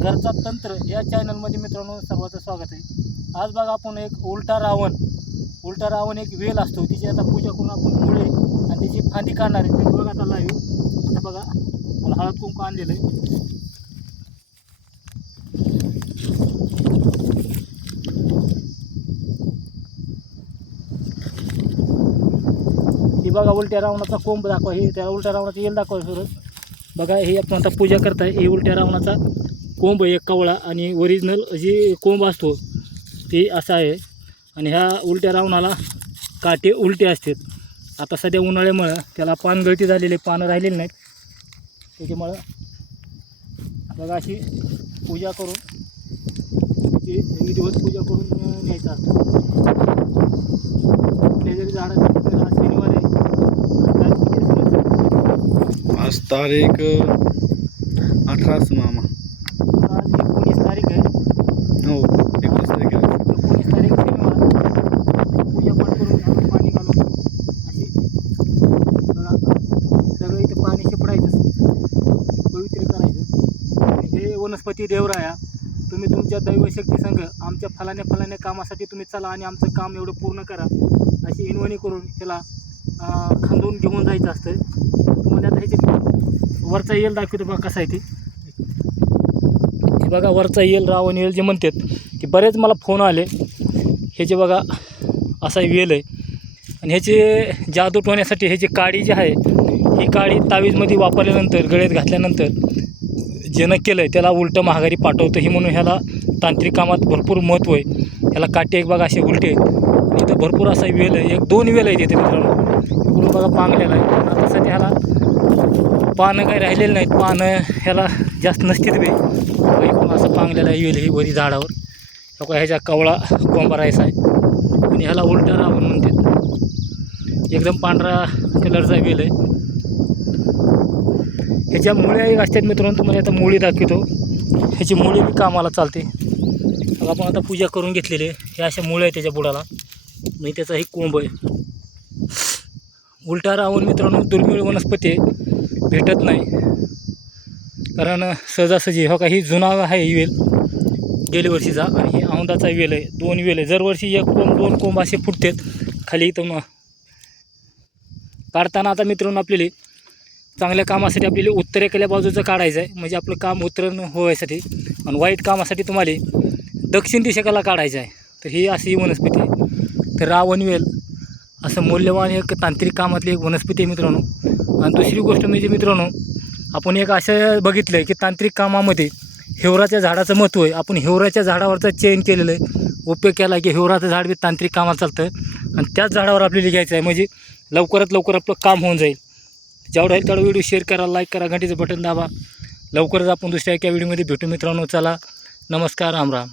घरचा तंत्र या चॅनलमध्ये मित्रांनो सर्वांचं स्वागत आहे. आज बघा आपण एक उलटा रावण. उलटा रावण एक वेल असतो. तिची आता पूजा करून आपण मुळे आणि तिची फांदी काढणार आहे. ते बघा आता लाईव्ह आता बघा मला हळद कुंकू आणलेलं आहे. ही बघा उलट्या रावणाचा कोंब दाखवा. हे त्या उलट्या रावणाचा येल दाखवा सर बघा हे आपण आता पूजा करताय. हे उलट्या रावणाचा कोंब एक कवळा आणि ओरिजिनल जी कोंब असतो ते असा आहे. आणि ह्या उलट्या रावणाला काटे उलटे असतात. आता सध्या उन्हाळ्यामुळं त्याला पानगळती झालेली पानं राहिलेली नाहीत. त्याच्यामुळं बघा अशी पूजा करून त्याची विधिवत पूजा करून न्यायचा. न्यायचं कुठल्या जरी झाडाचं शनिवार आहे. आहे? आज तारीख अठराच मामा. आज एकोणीस तारीख आहे. हो एकोणीस तारीख आहे. एकोणीस तारीख पूजापाठ करून घरात पाणी घालून अशी. सगळं इथे पाणी शिपडायचं. पवित्र करायचं. आणि हे वनस्पती देवराया तुम्ही तुमच्या दैवशक्ती संघ आमच्या फलाने फलाने कामासाठी तुम्ही चला आणि आमचं काम एवढं पूर्ण करा. अशी इनवणी करून त्याला खांदून घेऊन जायचं असतं. तुम्हाला आता ह्याचे वरचा येल दाखवतो बघा कसा आहे ते. बघा वरचा येल रावण येल जे म्हणतात की बरेच मला फोन आले. ह्याचे बघा असा वेल आहे. आणि ह्याचे जादू टोण्यासाठी ह्याची काडी जी आहे ही काडी तावीजमध्ये वापरल्यानंतर गळ्यात घातल्यानंतर ज्यानं केलं आहे त्याला उलटं महागारी पाठवतं. हे म्हणून ह्याला तांत्रिक कामात भरपूर महत्त्व आहे. ह्याला काटे एक बघा असे उलटे इथं भरपूर असा वेल आहे. एक दोन वेल आहे तिथे मित्रांनो. इकडून बघा पांगलेला आहे. आता सध्या ह्याला पानं काही राहिलेलं नाहीत. पानं ह्याला जास्त नसतील बे. बघा असं पांगलेलं येईल ही वरी झाडावर. बघा ह्याच्या कवळा कोंबा राहायचा आहे. आणि ह्याला उलटा रावण म्हणतात. एकदम पांढरा कलरचा वेल आहे. ह्याच्या मुळ्या एक असतात मित्रांनो तुम्हाला आता मुळी दाखवतो. ह्याची मुळी बी कामाला चालते. आपण आता पूजा करून घेतलेली आहे. ह्या अशा मुळ्या आहे त्याच्या बुडाला. आणि त्याचा ही कोंब आहे. उलटा रावण मित्रांनो दुर्मिळ वनस्पती आहे. भेटत नाही. कारण सहजासहजी हो का ही जुना आहे ही वेल गेल्या वर्षीचा आणि हे औंदाचा वेल आहे दोन वेल आहे. दरवर्षी एक कोंब दोन कोंब असे फुटतात. खाली इथं मग काढताना आता मित्रांनो आपल्याला चांगल्या कामासाठी आपल्याला उत्तरेकडल्या बाजूचं काढायचं आहे म्हणजे आपलं काम उतरण होवायसाठी आणि वाईट कामासाठी तुम्हाला दक्षिण दिशेकाला काढायचं आहे तर ही अशी वनस्पती आहे. तर रावणवेल असं मौल्यवान एक तांत्रिक कामातली एक वनस्पती आहे मित्रांनो. आणि दुसरी गोष्ट म्हणजे मित्रांनो आपण एक असं बघितलं आहे की तांत्रिक कामामध्ये हिवराच्या झाडाचं महत्त्व आहे. आपण हिवराच्या झाडावरचं चयन केलेलं आहे. उपयोग केला की हिवराचं झाड बी तांत्रिक कामाला चालतं. आणि त्याच झाडावर आपल्याला घ्यायचं आहे. म्हणजे लवकरात लवकर आपलं काम होऊन जाईल. जेवढं आहे तेवढा व्हिडिओ शेअर करा लाईक करा घंटीचं बटन दाबा. लवकरच आपण दुसऱ्या एका व्हिडिओमध्ये भेटू मित्रांनो. चला नमस्कार राम राम.